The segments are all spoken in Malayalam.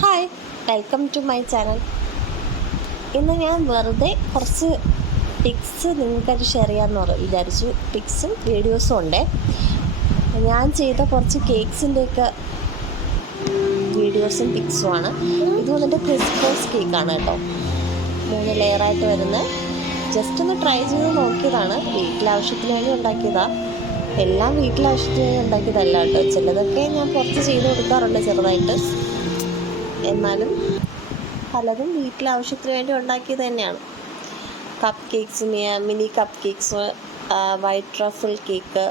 Hi, welcome to my channel. ഇന്ന് ഞാൻ വെറുതെ കുറച്ച് ടിപ്സ് നിങ്ങൾക്കായിട്ട് ഷെയർ ചെയ്യാമെന്ന് വിചാരിച്ചു. ടിപ്സും വീഡിയോസും ഉണ്ട്. ഞാൻ ചെയ്ത കുറച്ച് കേക്ക്സിൻ്റെയൊക്കെ വീഡിയോസും ടിപ്സുമാണ്. ഇത് വന്നിട്ട് ക്രിസ്മസ് കേക്കാണ് കേട്ടോ. 3 ലെയറായിട്ട് വരുന്ന ജസ്റ്റ് ഒന്ന് ട്രൈ ചെയ്ത് നോക്കിയതാണ്. വീട്ടിലാവശ്യത്തിന് വേണ്ടി ഉണ്ടാക്കിയതാണ്. എല്ലാം വീട്ടിലാവശ്യത്തിന് വേണ്ടി ഉണ്ടാക്കിയതല്ല കേട്ടോ. ചിലതൊക്കെ ഞാൻ പുറത്ത് ചെയ്ത് കൊടുക്കാറുണ്ട് ചെറുതായിട്ട്. എന്നാലും പലതും വീട്ടിലാവശ്യത്തിന് വേണ്ടി ഉണ്ടാക്കിയത് തന്നെയാണ്. Cup cakes, mini cup cakes, white truffle cake,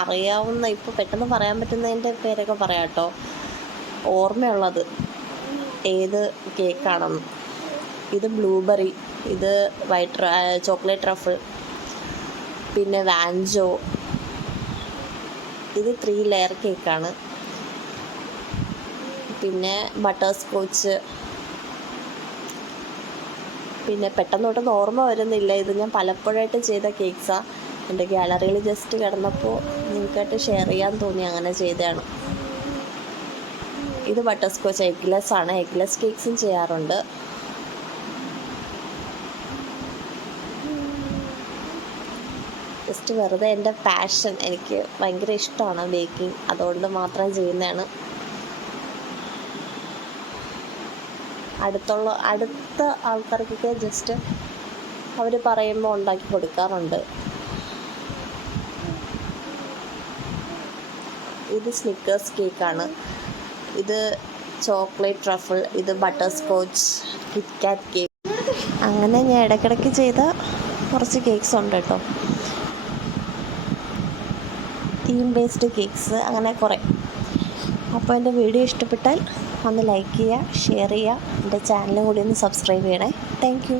അറിയാവുന്ന ഇപ്പോൾ പെട്ടെന്ന് പറയാൻ പറ്റുന്നതിൻ്റെ പേരൊക്കെ പറയാം കേട്ടോ. ഓർമ്മയുള്ളത് ഏത് കേക്കാണെന്ന്. ഇത് ബ്ലൂബെറി, ഇത് ചോക്ലേറ്റ് ട്രഫിൾ, പിന്നെ വാൻജോ. ഇത് 3 ലെയർ കേക്കാണ്. പിന്നെ ബട്ടർ സ്കോച്ച്. പിന്നെ പെട്ടെന്നോട്ടൊന്നും ഓർമ്മ വരുന്നില്ല. ഇത് ഞാൻ പലപ്പോഴായിട്ട് ചെയ്ത കേക്ക്സാണ്. എൻ്റെ ഗാലറിയിൽ ജസ്റ്റ് കിടന്നപ്പോൾ നിങ്ങൾക്കായിട്ട് ഷെയർ ചെയ്യാൻ തോന്നി, അങ്ങനെ ചെയ്തതാണ്. ഇത് ബട്ടർ സ്കോച്ച് എഗ്ലെസ് ആണ്. എഗ്ലെസ് കേക്ക്സും ചെയ്യാറുണ്ട്. ജസ്റ്റ് വെറുതെ എൻ്റെ പാഷൻ, എനിക്ക് ഭയങ്കര ഇഷ്ടമാണ് ബേക്കിംഗ്, അതുകൊണ്ട് മാത്രം ചെയ്യുന്നതാണ്. അടുത്ത ആൾക്കാർക്കൊക്കെ ജസ്റ്റ് അവർ പറയുമ്പോൾ ഉണ്ടാക്കി കൊടുക്കാറുണ്ട്. ഇത് സ്നിക്കേഴ്സ് കേക്കാണ്. ഇത് ചോക്ലേറ്റ് ട്രഫിൾ, ഇത് ബട്ടർ സ്കോച്ച്, കിറ്റ്കാറ്റ് കേക്ക്. അങ്ങനെ ഞാൻ ഇടയ്ക്കിടയ്ക്ക് ചെയ്ത കുറച്ച് കേക്ക്സ് ഉണ്ട് കേട്ടോ. തീം ബേസ്ഡ് കേക്ക്സ്, അങ്ങനെ കുറേ. അപ്പോൾ എൻ്റെ വീഡിയോ ഇഷ്ടപ്പെട്ടാൽ ഒന്ന് ലൈക്ക് ചെയ്യുക, ഷെയർ ചെയ്യുക. എൻ്റെ ചാനലും കൂടി ഒന്ന് സബ്സ്ക്രൈബ് ചെയ്യണേ. Thank you.